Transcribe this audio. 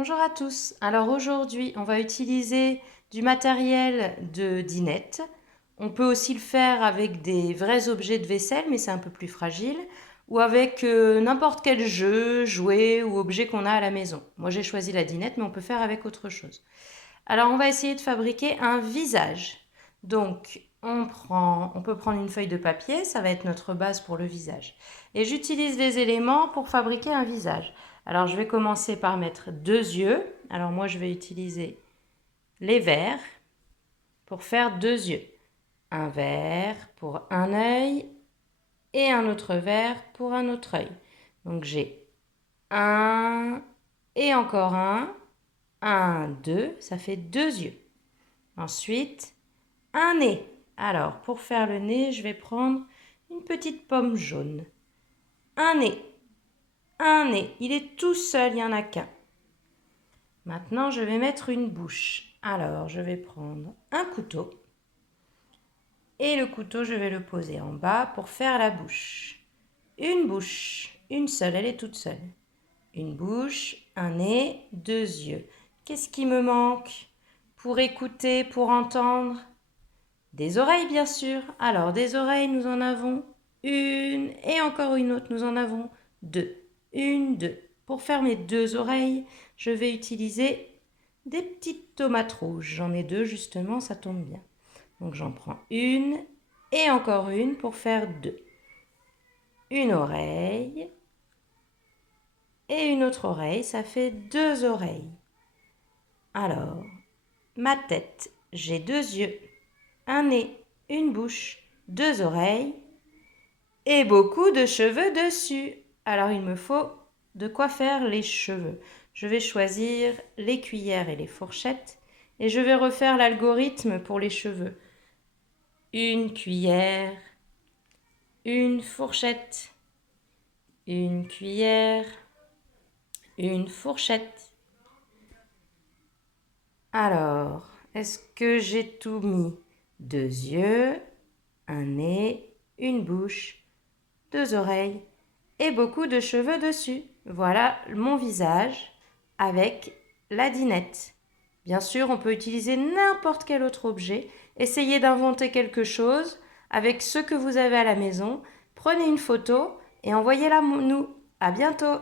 Bonjour à tous. Alors aujourd'hui, on va utiliser du matériel de dinette. On peut aussi le faire avec des vrais objets de vaisselle, mais c'est un peu plus fragile, ou avec n'importe quel jeu, jouet ou objet qu'on a à la maison. Moi, j'ai choisi la dinette, mais on peut faire avec autre chose. Alors, on va essayer de fabriquer un visage. Donc, on peut prendre une feuille de papier, ça va être notre base pour le visage. Et j'utilise les éléments pour fabriquer un visage. Alors, je vais commencer par mettre deux yeux. Alors, moi, je vais utiliser les verres pour faire deux yeux. Un verre pour un œil et un autre verre pour un autre œil. Donc, j'ai un et encore un, deux, ça fait deux yeux. Ensuite, un nez. Alors, pour faire le nez, je vais prendre une petite pomme jaune. Un nez. Un nez. Il est tout seul, il n'y en a qu'un. Maintenant, je vais mettre une bouche. Alors, je vais prendre un couteau. Et le couteau, je vais le poser en bas pour faire la bouche. Une bouche. Une seule, elle est toute seule. Une bouche, un nez, deux yeux. Qu'est-ce qui me manque pour écouter, pour entendre? Des oreilles, bien sûr. Alors, des oreilles, nous en avons une et encore une autre, nous en avons deux. Une, deux. Pour faire mes deux oreilles, je vais utiliser des petites tomates rouges. J'en ai deux, justement, ça tombe bien. Donc, j'en prends une et encore une pour faire deux. Une oreille et une autre oreille, ça fait deux oreilles. Alors, ma tête, j'ai deux yeux, un nez, une bouche, deux oreilles et beaucoup de cheveux dessus. Alors il me faut de quoi faire les cheveux. Je vais choisir les cuillères et les fourchettes et je vais refaire l'algorithme pour les cheveux. Une cuillère, une fourchette, une cuillère, une fourchette. Alors, est-ce que j'ai tout mis? Deux yeux, un nez, une bouche, deux oreilles et beaucoup de cheveux dessus. Voilà mon visage avec la dinette. Bien sûr, on peut utiliser n'importe quel autre objet. Essayez d'inventer quelque chose avec ce que vous avez à la maison. Prenez une photo et envoyez-la nous. À bientôt!